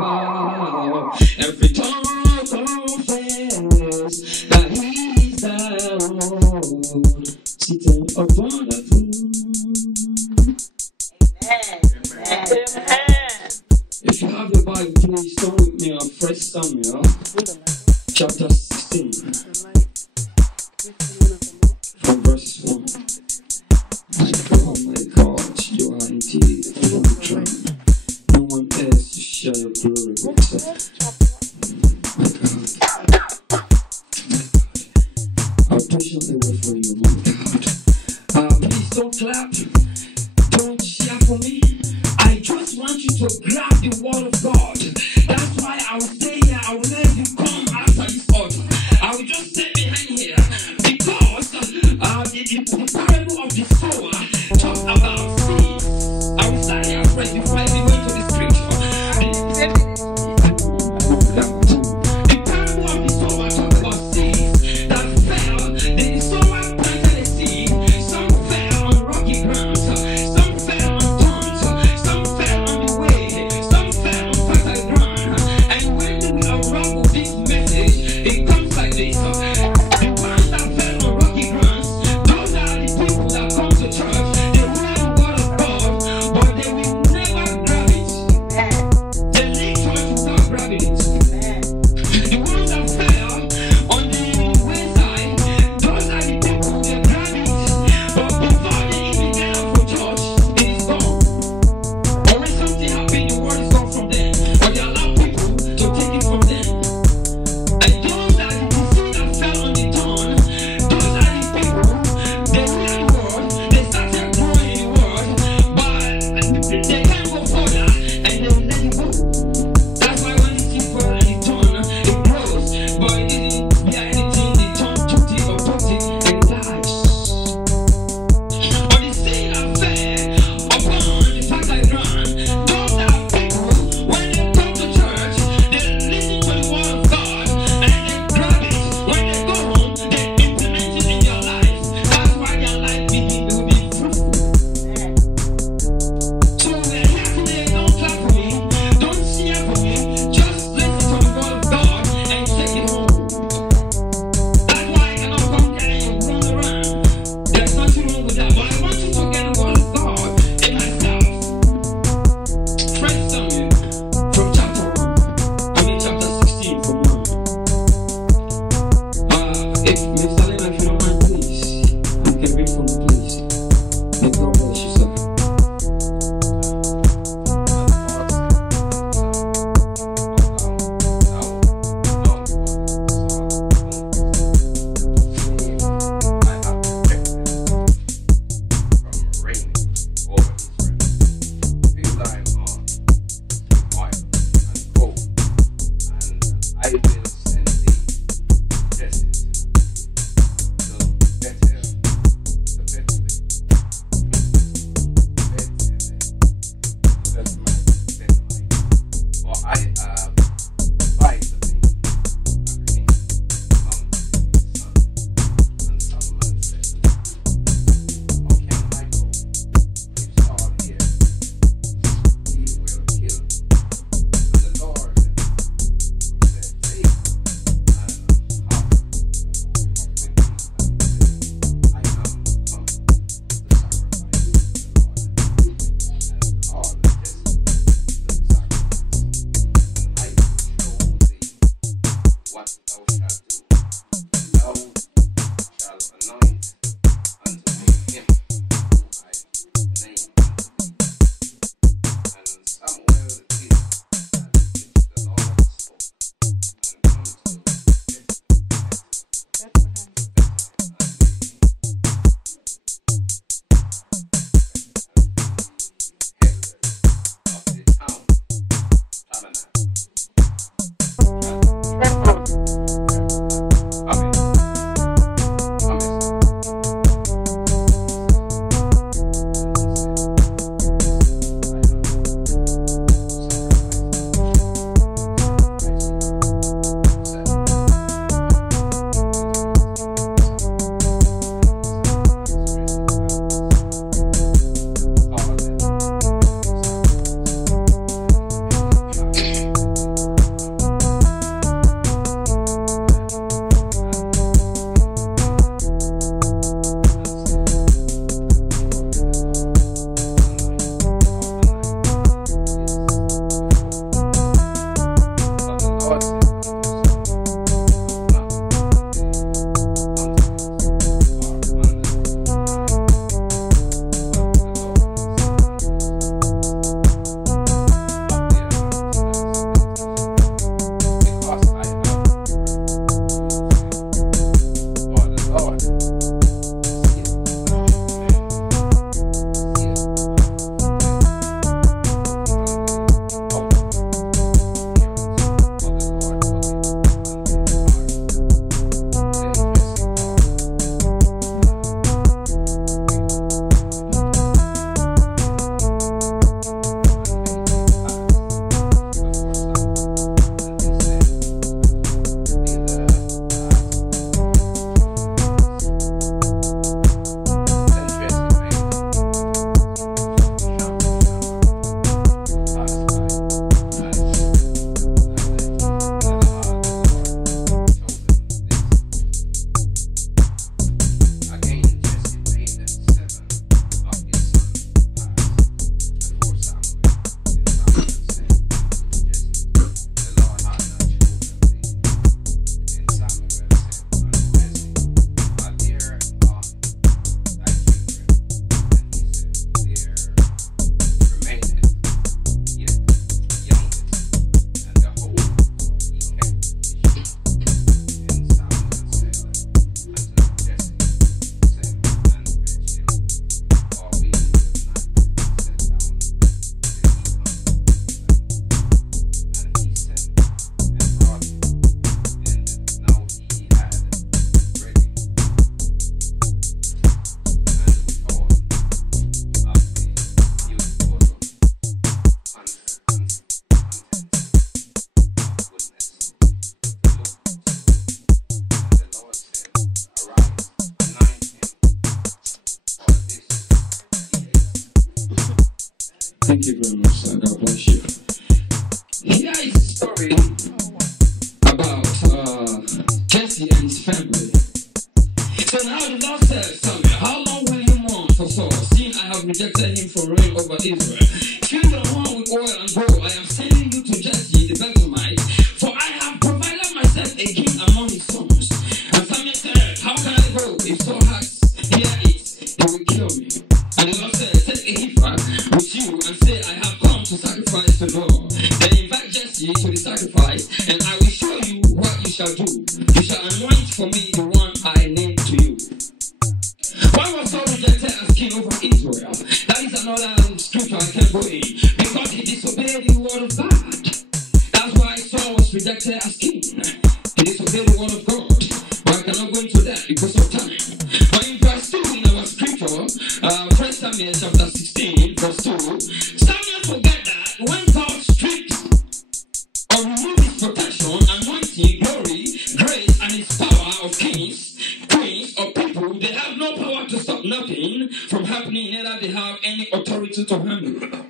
Every tongue confess that He's the Lord, seated upon the throne. Amen. If you have your Bible, please turn with me on 1 Samuel chapter 16 from verse 1. My God, you are indeed on the throne. No one else to share your glory with. My God. I'll patiently wait for you, my God. Please don't clap. Don't cheer for me. I just want you to grab the word of God. That's why I will stay here. I will let you come after this altar. I will just stay behind here because the parable of the sower talks about seeds. I will start here first before I go into the scripture. The parable of the sower talks about seeds that fell. The sower planted a seed. Some fell on rocky ground. Some fell on thorns. Some fell on the way. Some fell on fertile ground. And when we unravel this message, it comes like this. The ones that fell on rocky ground, those are the Thank you very much, sir. God bless you. Here is a story about Jesse and his family. So now the Lord said, Samuel, how long will you mourn for Saul, seeing I have rejected him for reign over Israel? Fill your horn with oil and go. I am sending you to Jesse the Bethlehemite, for I have provided myself a king among his sons. And Samuel said, how can I go? If Saul has hear it, he will kill me. And the Lord said, take a heifer with you and say, I have come to sacrifice to the Lord. Then invite Jesse to the sacrifice, and I will show you what you shall do. You shall anoint for me the one I name to you. Why was Saul rejected as king over Israel? That is another scripture I can't go in. Because he disobeyed the word of God. That's why Saul was rejected as king. He disobeyed the word of God. But I cannot go into that because of time. But in verse 2 in our scripture, 1 Samuel chapter 16, verse 2, Samuel forget that when God stripped or removed his protection, anointing, glory, grace, and his power of kings, queens, or people, they have no power to stop nothing from happening, neither they have any authority to handle.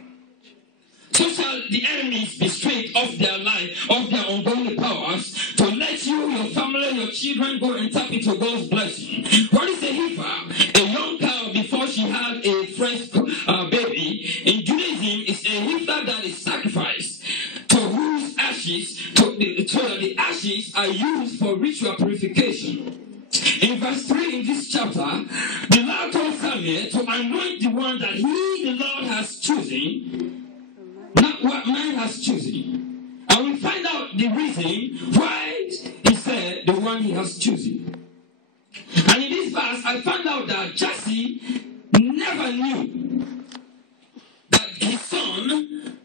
So shall the enemies be stripped of their life, of their ungodly powers, to let you, your family, your children go and tap into God's blessing. What is a heifer? A young cow before she had a fresh baby. In Judaism, it's a heifer that is sacrificed, to whose ashes, so that the ashes are used for ritual purification. In verse 3 in this chapter, the Lord told Samuel to anoint the one that he, the Lord, has chosen, not what man has chosen. And we find out the reason why he said the one he has chosen. And in this verse, I found out that Jesse never knew that his son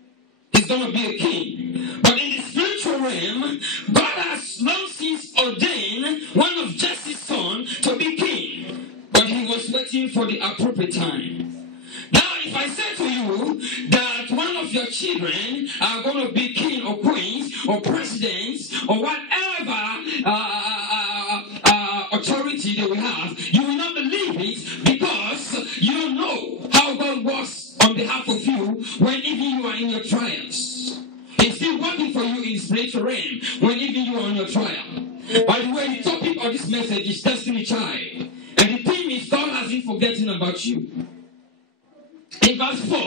is going to be a king. But in the spiritual realm, God has long since ordained one of Jesse's sons to be king. But he was waiting for the appropriate time. Now, if I say to you that one of your children are going to be king or queens or presidents or whatever authority they will have, you will not believe it because you don't know how God works on behalf of you when even you are in your trials. He's still working for you in the spiritual realm when even you are on your trial. By the way, the topic of this message is Destiny Child. And the theme is God hasn't forgotten about you. In verse 4,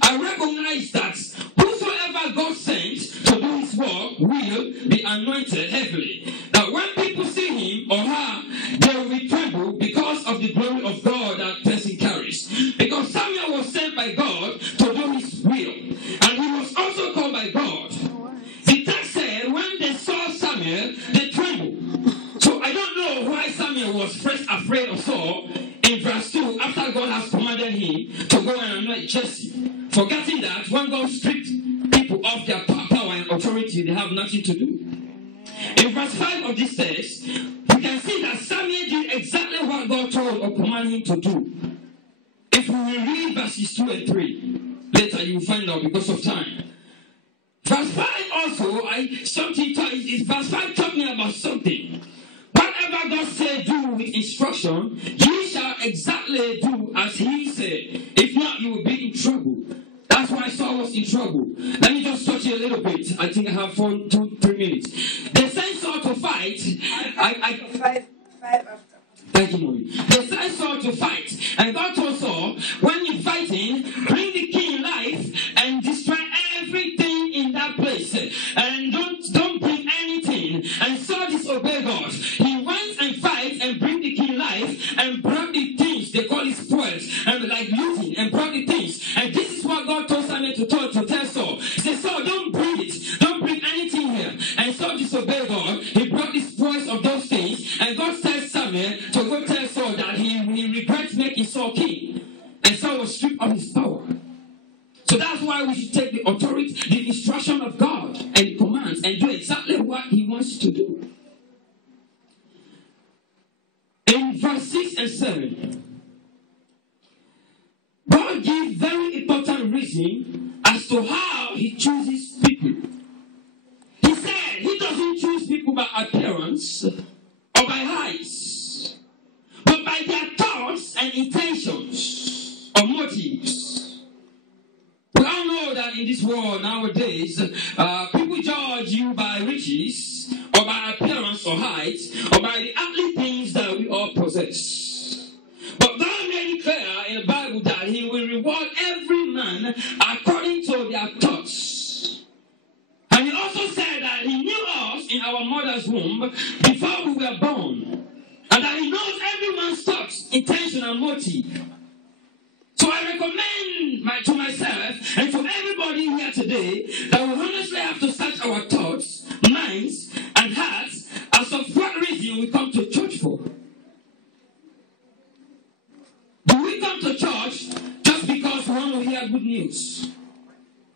I recognize that whosoever God sent to do his work will be anointed heavily. That when people see him or her, they will tremble because of the glory of God that person carries. Because Samuel was sent by God to do his will. And he was also called by God. The text said when they saw Samuel, they trembled. So I don't know why Samuel was first afraid of Saul. In verse 2, after God has commanded him to go and anoint Jesse, forgetting that when God stripped people of their power and authority, they have nothing to do. In verse 5 of this text, we can see that Samuel did exactly what God told or commanded him to do. If we will read verses 2 and 3, later you will find out because of time. Verse 5 also, verse 5 taught me about something. Whatever God said do with instruction, you shall exactly do as he said. If not, you will be in trouble. That's why Saul was in trouble. Let me just touch it a little bit. I think I have 3 minutes. They sent Saul to fight. Five after. Thank you, Mommy. They sent Saul to fight. And God told Saul, when you're fighting, bring the king life and destroy everything in that place. And don't bring anything. And Saul disobeyed God. He went and fight and bring the king life and brought the things. They call it spoils. And like looting and brought the things. And this is what God told Samuel to tell Saul. He said, Saul, don't bring it. Don't bring anything here. And Saul disobeyed God. He brought the spoils of those things. And God said Samuel to go tell Saul that he regrets making Saul king. And Saul was stripped of his power. So that's why we should take the authority, the instruction of God and the commands and do exactly what he wants to do. In verse 6 and 7, God gives very important reason as to how he chooses people. He said he doesn't choose people by appearance or by height, but by their thoughts and intentions or motives. We that in this world nowadays, people judge you by riches, or by appearance or height, or by the earthly things that we all possess. But God made it clear in the Bible that He will reward every man according to their thoughts. And He also said that He knew us in our mother's womb before we were born. And that He knows everyone's thoughts, intention, and motive. So I recommend to myself and to everybody here today that we honestly have to search our thoughts, minds, and hearts as of what reason we come to church for. Do we come to church just because we want to hear good news?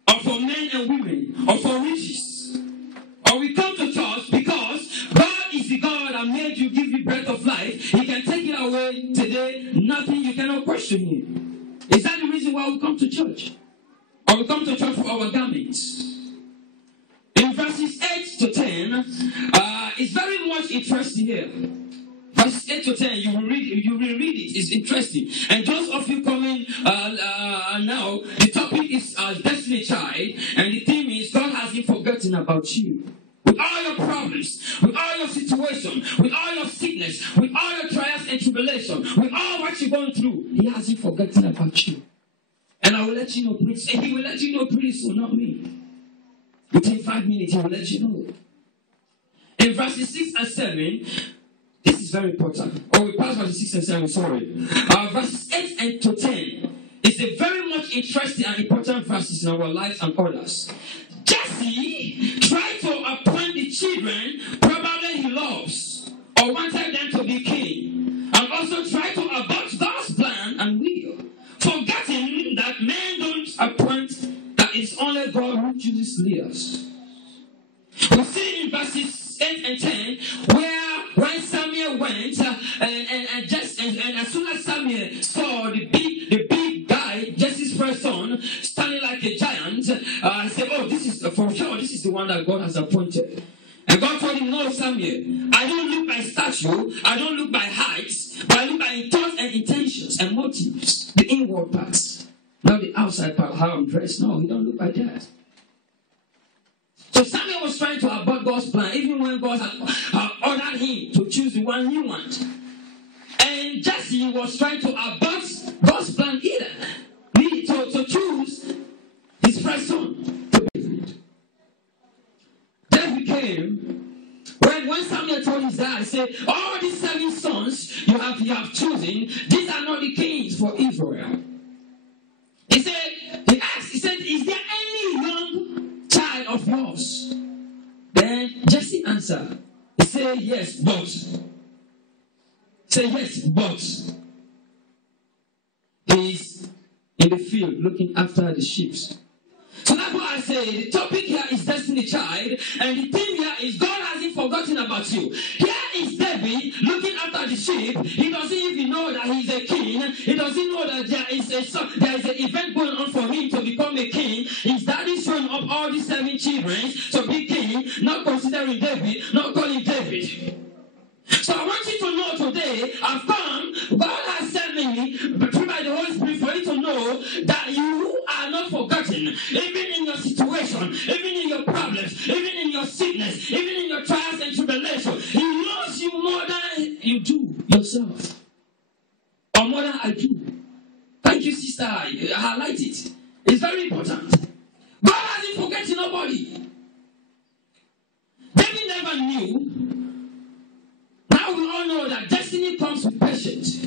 Or for men and women? Or for riches? Or we come to church because God is the God that made you, give you breath of life. He can take it away today. Nothing, you cannot question Him. Is that the reason why we come to church? Or we come to church for our garments? In verses 8 to 10, it's very much interesting here. Verses 8 to 10, you will read it. It's interesting. And those of you coming now, the topic is Destiny Child, and the theme is God hasn't forgotten about you. With all your problems, with all your situation, with all your sickness, with all your trials and tribulation, with all what you're going through, He hasn't forgotten about you. And I will let you know pretty soon. He will let you know pretty soon, not me. Within 5 minutes, He will let you know. In verses 6 and 7, this is very important. Oh, we passed verses 6 and 7, sorry. Verses 8 and to 10 is a very much interesting and important verses in our lives and others. Jesse tried to appoint the children probably he loves, or wanted them to be king, and also tried to abort God's plan and will, forgetting that men don't appoint, that it's only God who chooses leaders. We see in verses 8 and 10 where when Samuel went and as soon as Samuel saw the big guy, Jesse's first son, standing like a giant, he said, oh, this is for sure, this is the one that God has appointed. And God told him, no, Samuel, I don't look by stature, I don't look by height, but I look by thoughts and intentions and motives, the inward parts, not the outside part, how I'm dressed. No, he don't look like that. So Samuel was trying to abort God's plan, even when God had ordered him to choose the one he wanted. And Jesse was trying to abort God's plan either. To choose his first son to David. David came when Samuel told his dad, he said, all these 7 sons you have chosen, these are not the kings for Israel. He said, is there any young child of yours? Then Jesse answered. He said, yes, but. Say yes, but. He's in the field looking after the sheep. So that's why I say the topic here is Destiny Child, and the theme here is God hasn't forgotten about you. Here is David looking after the sheep. He doesn't even know that he's a king. He doesn't know that there is an event going on for him to become a king. His daddy showing up all these 7 children to be king, not considering David, not calling David. So I want you to know today, I've come, God has sent me, through by the Holy Spirit, for you to know that you are not forgotten. Even in your situation, even in your problems, even in your sickness, even in your trials and tribulation, He loves you more than you do yourself. Or more than I do. Thank you, sister. I highlight it. It's very important. God hasn't forgotten nobody. David never knew. Now we all know that destiny comes with patience,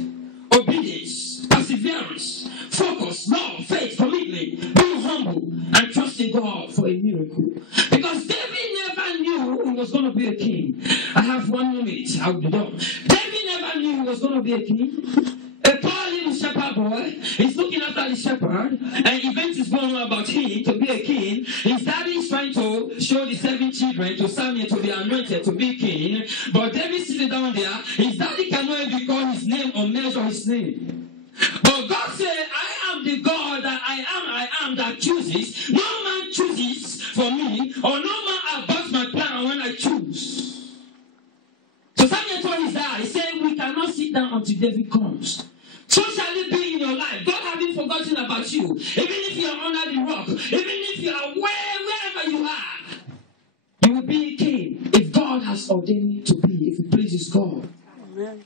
obedience, perseverance, focus, love, faith, commitment, being humble, and trusting God for a miracle. Because David never knew he was going to be a king. I have 1 minute, I'll be done. David never knew he was going to be a king. A poor little shepherd boy is looking after the shepherd, and events is going on about him to be a king. His daddy is trying to show the 7 children to Samuel to be anointed to be king, but David sitting down there, his daddy cannot even call his name or measure his name. But God said, I am the God that I am that chooses. No man chooses for me, or no man aborts my plan when I choose. So Samuel told his dad, he said, we cannot sit down until David comes. So shall it be in your life. God having forgotten about you. Even if you are under the rock, even if you are wherever you are, you will be a king if God has ordained you to be, if it pleases God. Amen.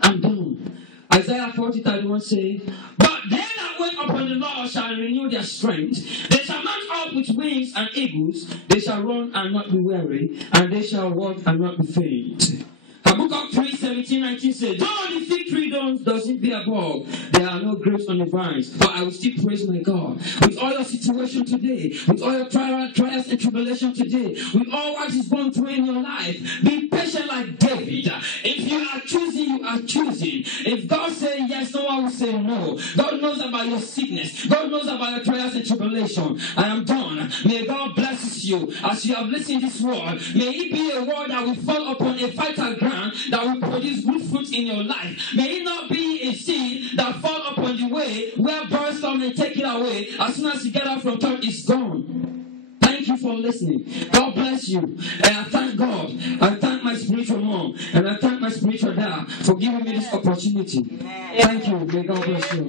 I'm done. Isaiah 40:31 says, but they that wait upon the Lord shall renew their strength. They shall mount up with wings and eagles. They shall run and not be weary, and they shall walk and not be faint. Habakkuk 3:17-19 says, though the fig tree doesn't bear above, there are no grapes on the vines, but I will still praise my God. With all your situation today, with all your trials and tribulation today, with all what is going through in your life, be patient like David. If you are choosing, you are choosing. If God says yes, no one will say no. God knows about your sickness. God knows about your trials and tribulation. I am done. May God bless you as you have listened to this word. May it be a word that will fall upon a fertile ground that will produce good fruit in your life. May it not be a seed that fall upon the way where birds come and take it away. As soon as you get out from church, it's gone. Thank you for listening. God bless you. And I thank God. I thank my spiritual mom. And I thank my spiritual dad for giving me this opportunity. Thank you. May God bless you.